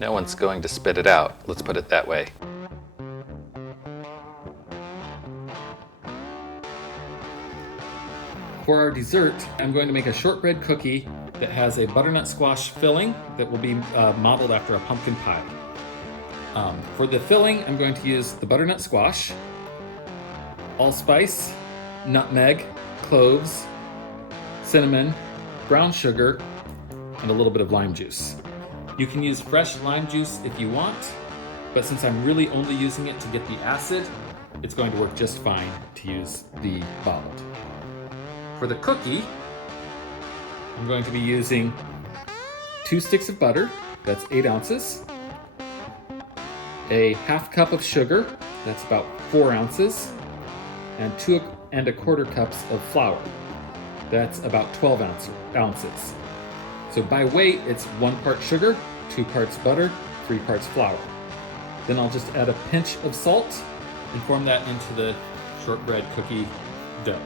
No one's going to spit it out, let's put it that way. For our dessert, I'm going to make a shortbread cookie that has a butternut squash filling that will be modeled after a pumpkin pie. For the filling, I'm going to use the butternut squash, allspice, nutmeg, cloves, cinnamon, brown sugar, and a little bit of lime juice. You can use fresh lime juice if you want, but since I'm really only using it to get the acid, it's going to work just fine to use the bottled. For the cookie, I'm going to be using 2 sticks of butter, that's 8 ounces, a half cup of sugar, that's about 4 ounces, and 2 1/4 cups of flour, that's about 12 ounces. So by weight, it's 1 part sugar, 2 parts butter, 3 parts flour. Then I'll just add a pinch of salt and form that into the shortbread cookie dough.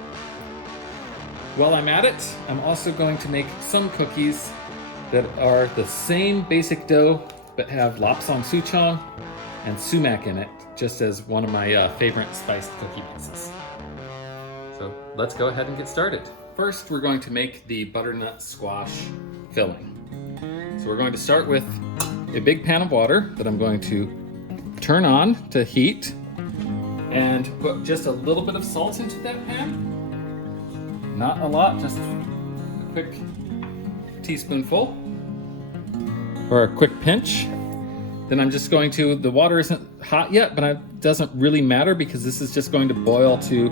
While I'm at it, I'm also going to make some cookies that are the same basic dough, but have Lapsang Souchong and Sumac in it, just as one of my favorite spiced cookie mixes. So let's go ahead and get started. First, we're going to make the butternut squash filling. So we're going to start with a big pan of water that I'm going to turn on to heat and put just a little bit of salt into that pan. Not a lot, just a quick teaspoonful or a quick pinch. Then I'm just going to, the water isn't hot yet, but it doesn't really matter because this is just going to boil to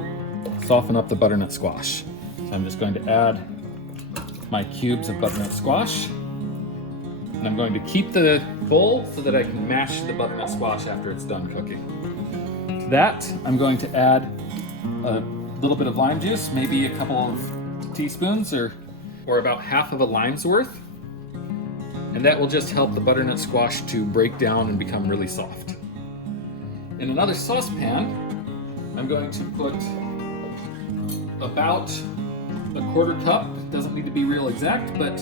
soften up the butternut squash. So I'm just going to add my cubes of butternut squash. And I'm going to keep the bowl so that I can mash the butternut squash after it's done cooking. To that, I'm going to add a little bit of lime juice, maybe a couple of teaspoons or about half of a lime's worth. And that will just help the butternut squash to break down and become really soft. In another saucepan, I'm going to put about a 1/4 cup, doesn't need to be real exact, but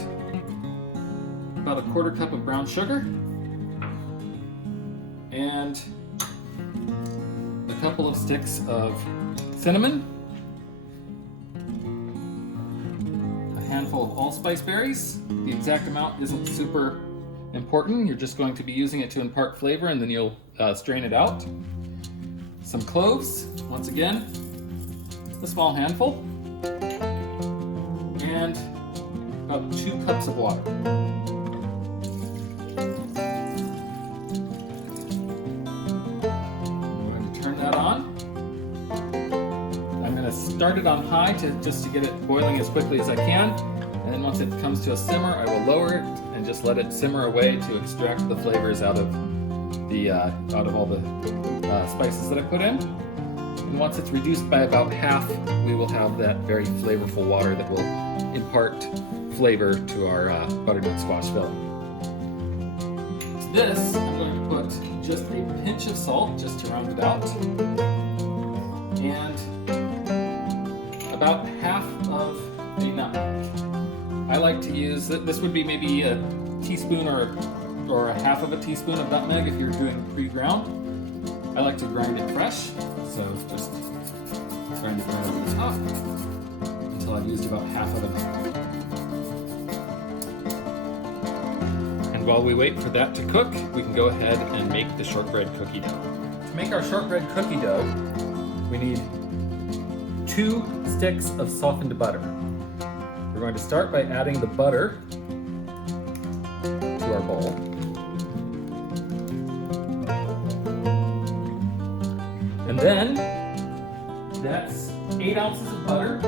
about a 1/4 cup of brown sugar and a couple of sticks of cinnamon, a handful of allspice berries. The exact amount isn't super important. You're just going to be using it to impart flavor and then you'll strain it out. Some cloves, once again, a small handful, and about 2 cups of water. I'm going to turn that on. I'm going to start it on high just to get it boiling as quickly as I can. And then once it comes to a simmer, I will lower it and just let it simmer away to extract the flavors out of all the spices that I put in. And once it's reduced by about half, we will have that very flavorful water that will impart flavor to our butternut squash filling. To this, I'm going to put just a pinch of salt just to round it out, and about half of a nutmeg. I like to use, this would be maybe a teaspoon or a half of a teaspoon of nutmeg if you're doing pre-ground. I like to grind it fresh, so just grind it right over the top until I've used about half of it. And while we wait for that to cook, we can go ahead and make the shortbread cookie dough. To make our shortbread cookie dough, we need 2 sticks of softened butter. We're going to start by adding the butter to our bowl. And then, that's 8 ounces of butter.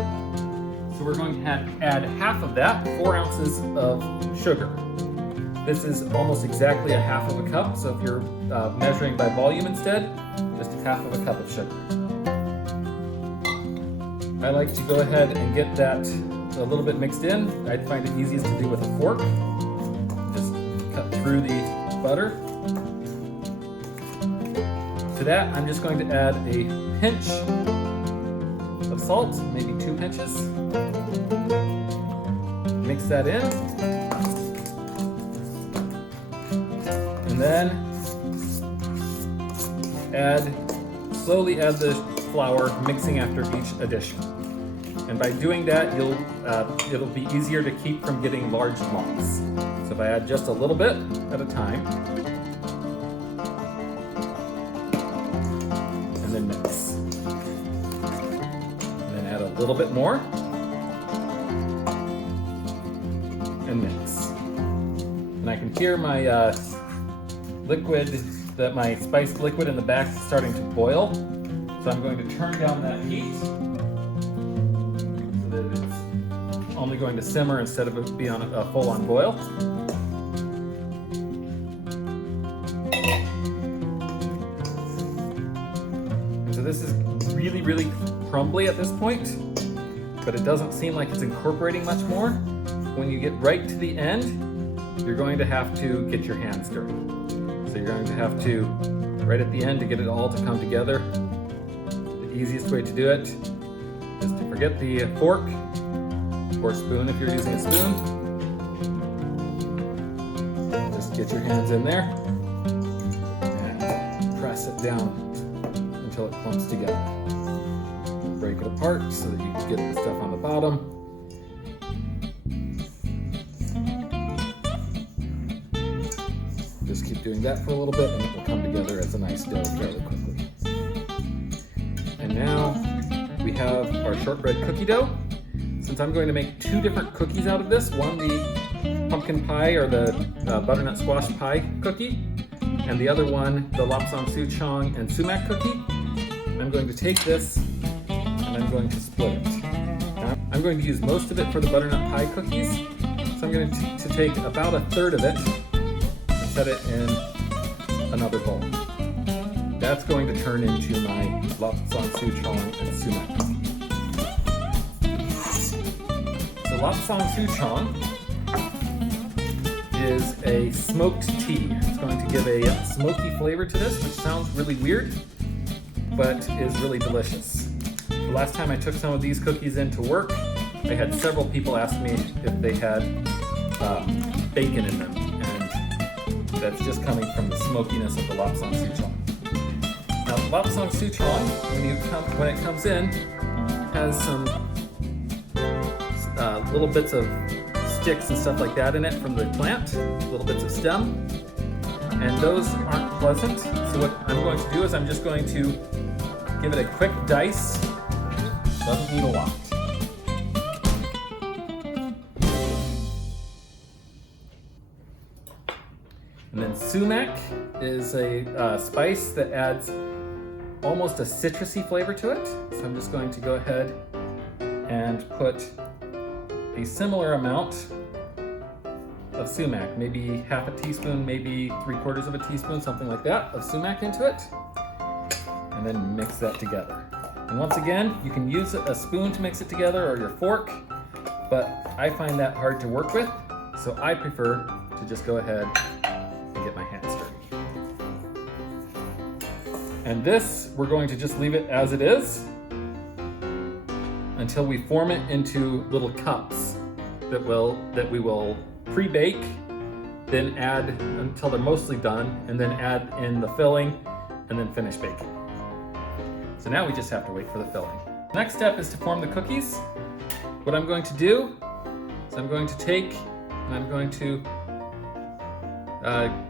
So we're going to add half of that, 4 ounces of sugar. This is almost exactly a half of a cup, so if you're measuring by volume instead, just a half of a cup of sugar. I like to go ahead and get that a little bit mixed in. I'd find it easiest to do with a fork. Just cut through the butter. To that, I'm just going to add a pinch of salt, maybe 2 pinches. Mix that in. And then slowly add the flour, mixing after each addition. And by doing that, it'll be easier to keep from getting large lumps. So if I add just a little bit at a time, and then mix. And then add a little bit more, and mix. And I can hear my my spiced liquid in the back is starting to boil. So I'm going to turn down that heat so that it's only going to simmer instead of it be on a full-on boil. And so this is really, really crumbly at this point, but it doesn't seem like it's incorporating much more. When you get right to the end, you're going to have to get your hands dirty. So you're going to have to, right at the end, to get it all to come together. The easiest way to do it is to forget the fork or spoon if you're using a spoon. Just get your hands in there and press it down until it clumps together. Break it apart so that you can get the stuff on the bottom. Just keep doing that for a little bit and it will come together as a nice dough fairly quickly. And now we have our shortbread cookie dough. Since I'm going to make two different cookies out of this, one the pumpkin pie or the butternut squash pie cookie, and the other one the Lapsang Souchong and Sumac cookie, I'm going to take this and I'm going to split it. Now, I'm going to use most of it for the butternut pie cookies, so I'm going to take about a third of it and set it in another bowl. That's going to turn into my Lapsang Souchong and Sumac cookie. So Lapsang Souchong is a smoked tea. It's going to give a smoky flavor to this, which sounds really weird, but is really delicious. The last time I took some of these cookies into work, I had several people ask me if they had bacon in them, and that's just coming from the smokiness of the Lapsang Souchong. Now, Lapsang Souchong, when it comes in, has some little bits of sticks and stuff like that in it from the plant, little bits of stem, and those aren't pleasant. So what I'm going to do is I'm just going to give it a quick dice. Doesn't need a lot. And then sumac is a spice that adds almost a citrusy flavor to it. So I'm just going to go ahead and put a similar amount of sumac, maybe half a teaspoon, maybe 3/4 of a teaspoon, something like that, of sumac into it, and then mix that together. And once again, you can use a spoon to mix it together or your fork, but I find that hard to work with, so I prefer to just go ahead and get my hands dirty. And this, we're going to just leave it as it is until we form it into little cups that we will pre-bake, then add until they're mostly done, and then add in the filling, and then finish baking. So now we just have to wait for the filling. Next step is to form the cookies. What I'm going to do is I'm going to take and I'm going to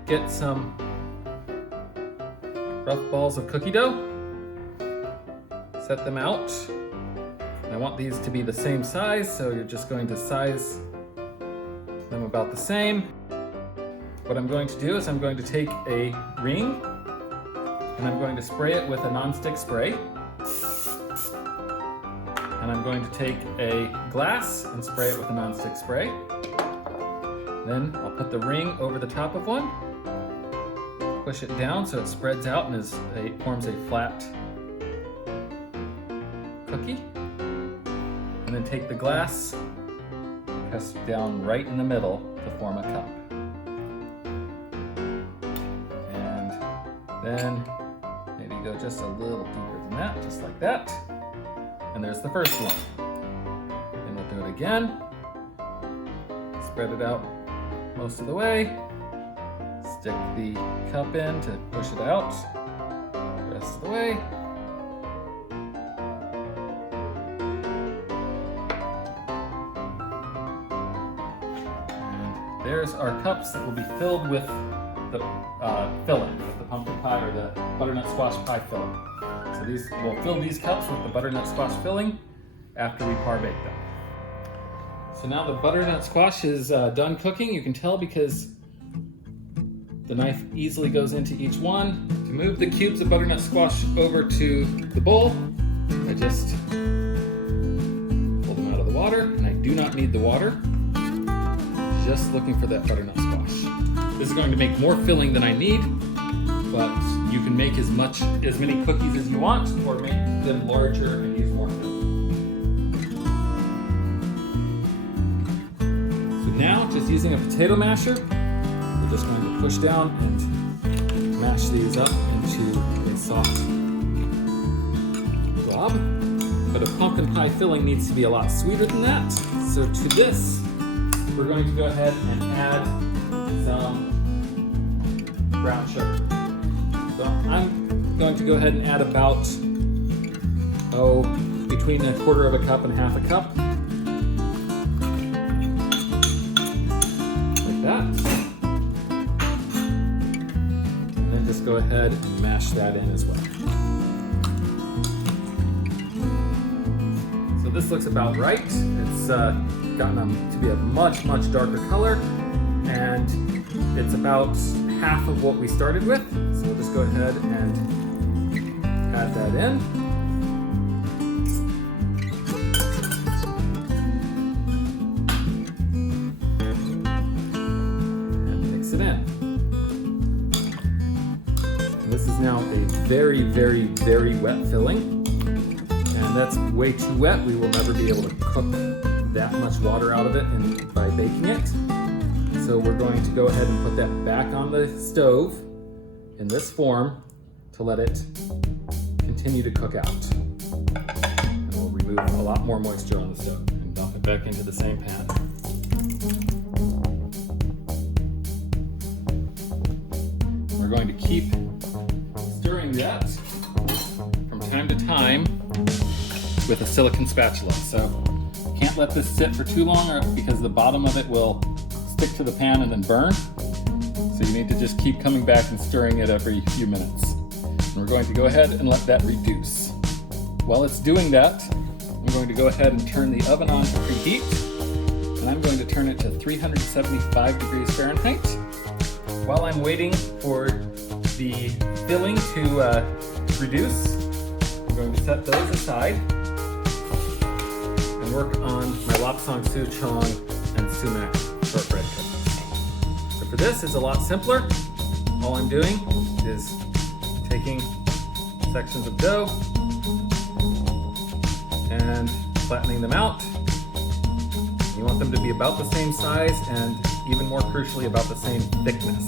get some rough balls of cookie dough, set them out. I want these to be the same size, so you're just going to size them about the same. What I'm going to do is I'm going to take a ring and I'm going to spray it with a non-stick spray. And I'm going to take a glass and spray it with a non-stick spray. Then I'll put the ring over the top of one, push it down so it spreads out and forms a flat cookie. And then take the glass, press down right in the middle to form a cup. And then maybe go just a little deeper than that, just like that. And there's the first one. And we'll do it again. Spread it out most of the way. Stick the cup in to push it out the rest of the way. And there's our cups that will be filled with the filling, the pumpkin pie or the butternut squash pie filling. So we'll fill these cups with the butternut squash filling after we par bake them. So now the butternut squash is done cooking. You can tell because the knife easily goes into each one. To move the cubes of butternut squash over to the bowl, I just pull them out of the water, and I do not need the water. Just looking for that butternut squash. This is going to make more filling than I need, but you can make as many cookies as you want, or make them larger and use more filling. So now, just using a potato masher, we're just going to push down and mash these up into a soft blob. But a pumpkin pie filling needs to be a lot sweeter than that. So to this, we're going to go ahead and add some brown sugar. So I'm going to go ahead and add about, between 1/4 cup and 1/2 cup. Like that. And then just go ahead and mash that in as well. So this looks about right. It's gotten them to be a much, much darker color, and it's about half of what we started with. So we'll just go ahead and add that in. And mix it in. And this is now a very, very, very wet filling. And that's way too wet. We will never be able to cook that much water out of it by baking it. So we're going to go ahead and put that back on the stove in this form to let it continue to cook out. And we'll remove a lot more moisture on the stove and dump it back into the same pan. We're going to keep stirring that from time to time with a silicone spatula. So can't let this sit for too long because the bottom of it will stick to the pan and then burn. So you need to just keep coming back and stirring it every few minutes. And we're going to go ahead and let that reduce. While it's doing that, I'm going to go ahead and turn the oven on to preheat. And I'm going to turn it to 375 degrees Fahrenheit. While I'm waiting for the filling to reduce, I'm going to set those aside and work on my Lapsang Souchong and Sumac shortbread cookies. So for this, it's a lot simpler. All I'm doing is taking sections of dough and flattening them out. You want them to be about the same size and, even more crucially, about the same thickness.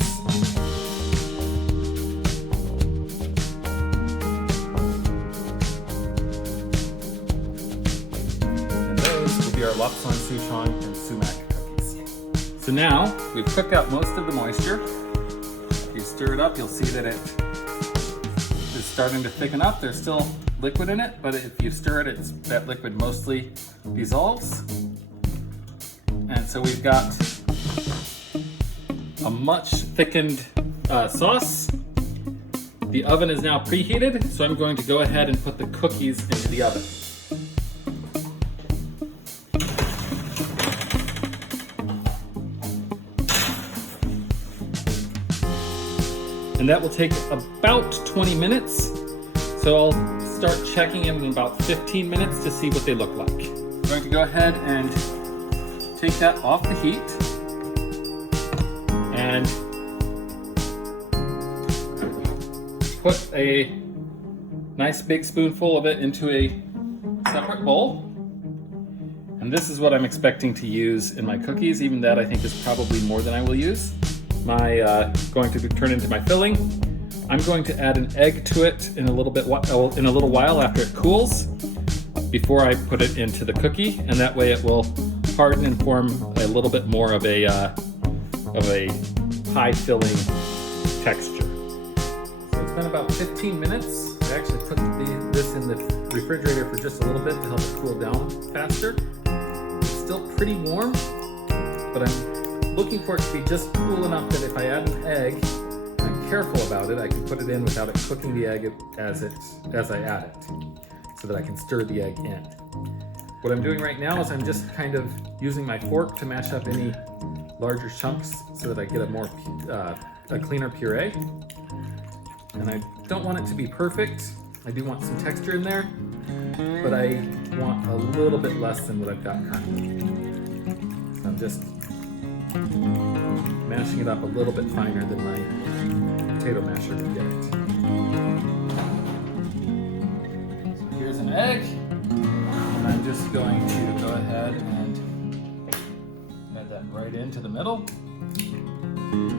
And those will be our Lapsang Souchong and Sumac cookies. So now, we've cooked out most of the moisture. If you stir it up, you'll see that it is starting to thicken up. There's still liquid in it, but if you stir it, that liquid mostly dissolves. And so we've got a much thickened sauce. The oven is now preheated, so I'm going to go ahead and put the cookies into the oven. And that will take about 20 minutes. So I'll start checking in about 15 minutes to see what they look like. I'm going to go ahead and take that off the heat and put a nice big spoonful of it into a separate bowl. And this is what I'm expecting to use in my cookies. Even that I think is probably more than I will use. Going to turn into my filling. I'm going to add an egg to it in a little while after it cools, before I put it into the cookie, and that way it will harden and form a little bit more of a pie filling texture. So it's been about 15 minutes. I actually put this in the refrigerator for just a little bit to help it cool down faster. It's still pretty warm, but I'm looking for it to be just cool enough that if I add an egg, and I'm careful about it, I can put it in without it cooking the egg as I add it, so that I can stir the egg in. What I'm doing right now is I'm just kind of using my fork to mash up any larger chunks so that I get a cleaner puree. And I don't want it to be perfect. I do want some texture in there, but I want a little bit less than what I've got currently. So I'm just mashing it up a little bit finer than my potato masher would get it. So here's an egg, and I'm just going to go ahead and add that right into the middle,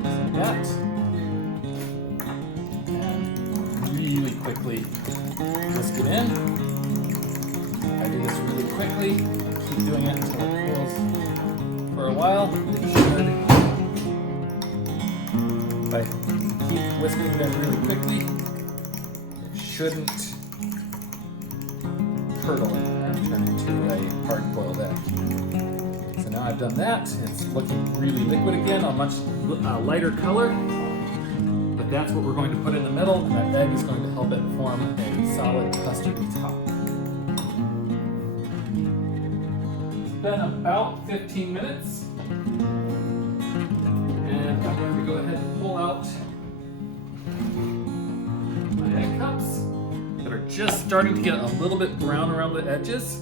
like that. Really quickly whisk it in. I do this really quickly. Keep doing it until it cools for a while. It should. If I keep whisking them really quickly, it shouldn't curdle and turn into a hard-boiled egg. So now I've done that. It's looking really liquid again, a much lighter color. But that's what we're going to put in the middle, and that egg is going to help it form a solid custardy top. It's been about 15 minutes, and I'm going to go ahead and pull out my egg cups that are just starting to get a little bit brown around the edges,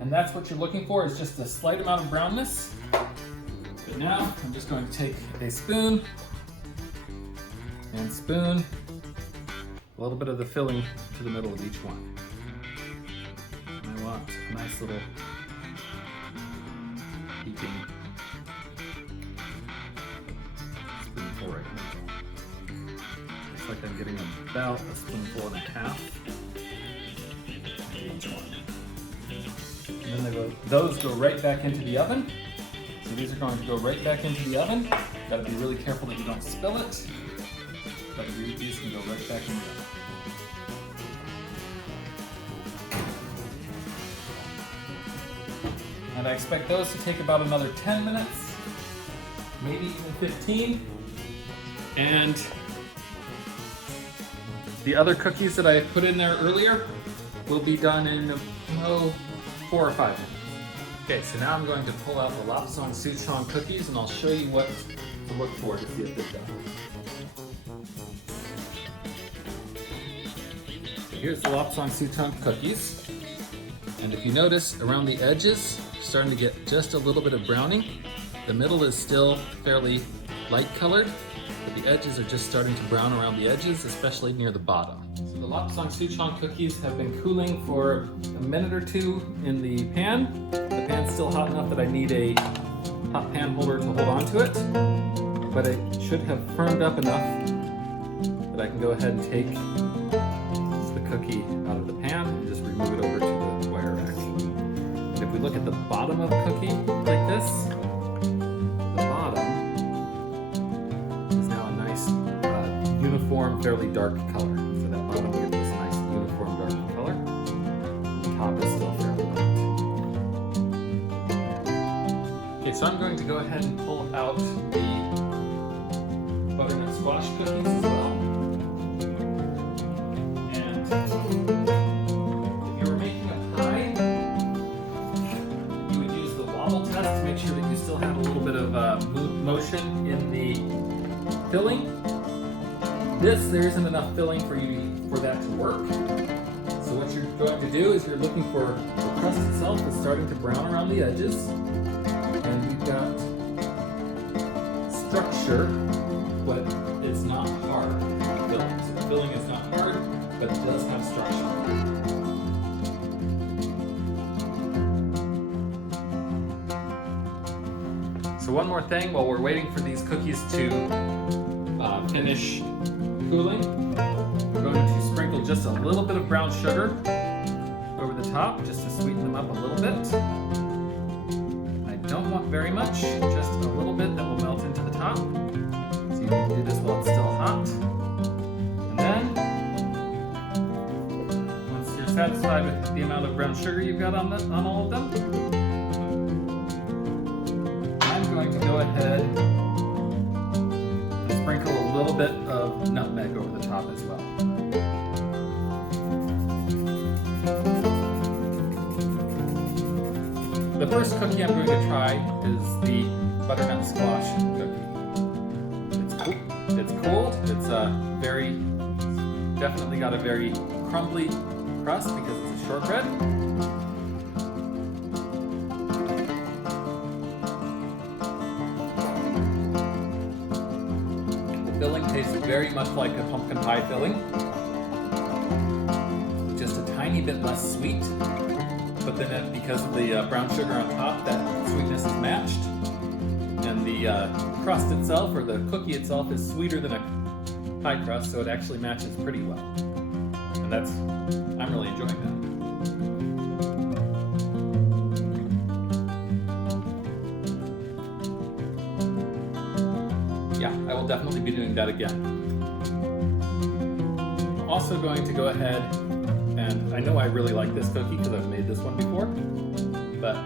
and that's what you're looking for, is just a slight amount of brownness. But now I'm just going to take a spoon and spoon a little bit of the filling to the middle of each one. And I want a nice little heaping spoonful right now. Looks like I'm getting about a spoonful and a half of each one. And then those go right back into the oven. So these are going to go right back into the oven. Got to be really careful that you don't spill it. But these can go right back in there. And I expect those to take about another 10 minutes, maybe even 15. And the other cookies that I put in there earlier will be done in 4 or 5 minutes. Okay, so now I'm going to pull out the Lapsang Souchong cookies, and I'll show you what to look for to see if they're done. Here's the Lapsang Souchong cookies, and if you notice around the edges, you're starting to get just a little bit of browning. The middle is still fairly light colored, but the edges are just starting to brown around the edges, especially near the bottom. So the Lapsang Souchong cookies have been cooling for a minute or two in the pan. The pan's still hot enough that I need a hot pan holder to hold on to it, but it should have firmed up enough that I can go ahead and take cookie out of the pan and just remove it over to the wire rack. If we look at the bottom of the cookie like this, the bottom is now a nice uniform, fairly dark color. So that bottom gives this nice uniform dark color. The top is still fairly light. Okay, so I'm going to go ahead and pull out the butternut squash cookies as well. If you were making a pie, you would use the wobble test to make sure that you still have a little bit of motion in the filling. There isn't enough filling for that to work. So what you're going to do is you're looking for the crust itself is starting to brown around the edges, and you've got structure, but it's not hard filling. So the filling is not hard, but it does have structure. So one more thing while we're waiting for these cookies to finish cooling, we're going to sprinkle just a little bit of brown sugar over the top just to sweeten them up a little bit. I don't want very much, just a little bit that will melt into the top. So you can do this while it's still hot. satisfied with the amount of brown sugar you've got on all of them, I'm going to go ahead and sprinkle a little bit of nutmeg over the top as well. The first cookie I'm going to try is the Butternut Squash cookie. It's cold. It's definitely got a very crumbly crust because it's a shortbread. The filling tastes very much like a pumpkin pie filling, just a tiny bit less sweet. But then because of the brown sugar on top, that sweetness is matched. And the crust itself, or the cookie itself, is sweeter than a pie crust, so it actually matches pretty well. And I'm really enjoying that. Yeah, I will definitely be doing that again. I'm also going to go ahead, and I know I really like this cookie because I've made this one before, but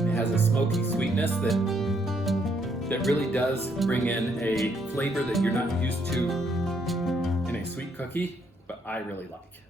it has a smoky sweetness that really does bring in a flavor that you're not used to in a sweet cookie, but I really like.